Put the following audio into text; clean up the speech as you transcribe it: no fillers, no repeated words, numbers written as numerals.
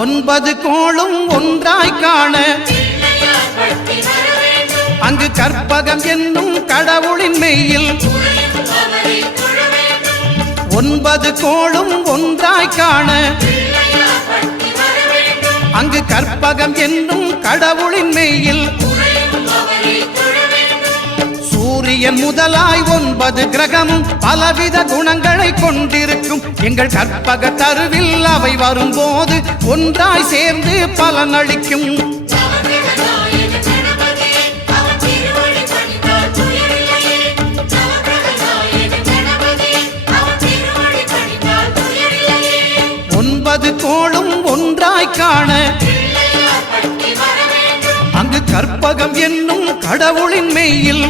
ஒன்பது கோளும் ஒன்றாய் காண அங்கு கற்பகம் என்னும் கடவுளின் மெய்யில் ஒன்பது கோளும் ஒன்றாய் காண அங்கு கற்பகம் என்னும் கடவுளின் மெய்யில் சூரியன் முதலாய் 9 கிரகமும் பலவித குணங்களை கொண்டிருக்கும் எங்கள் கற்பக தருவில் அவை வரும்போது ஒன்றாய் சேர்ந்து பலனளிக்கும். ஒன்பது கோளும் ஒன்றாய் காண அங்கு கற்பகம் என்னும் கடவுளின் மெய்யில்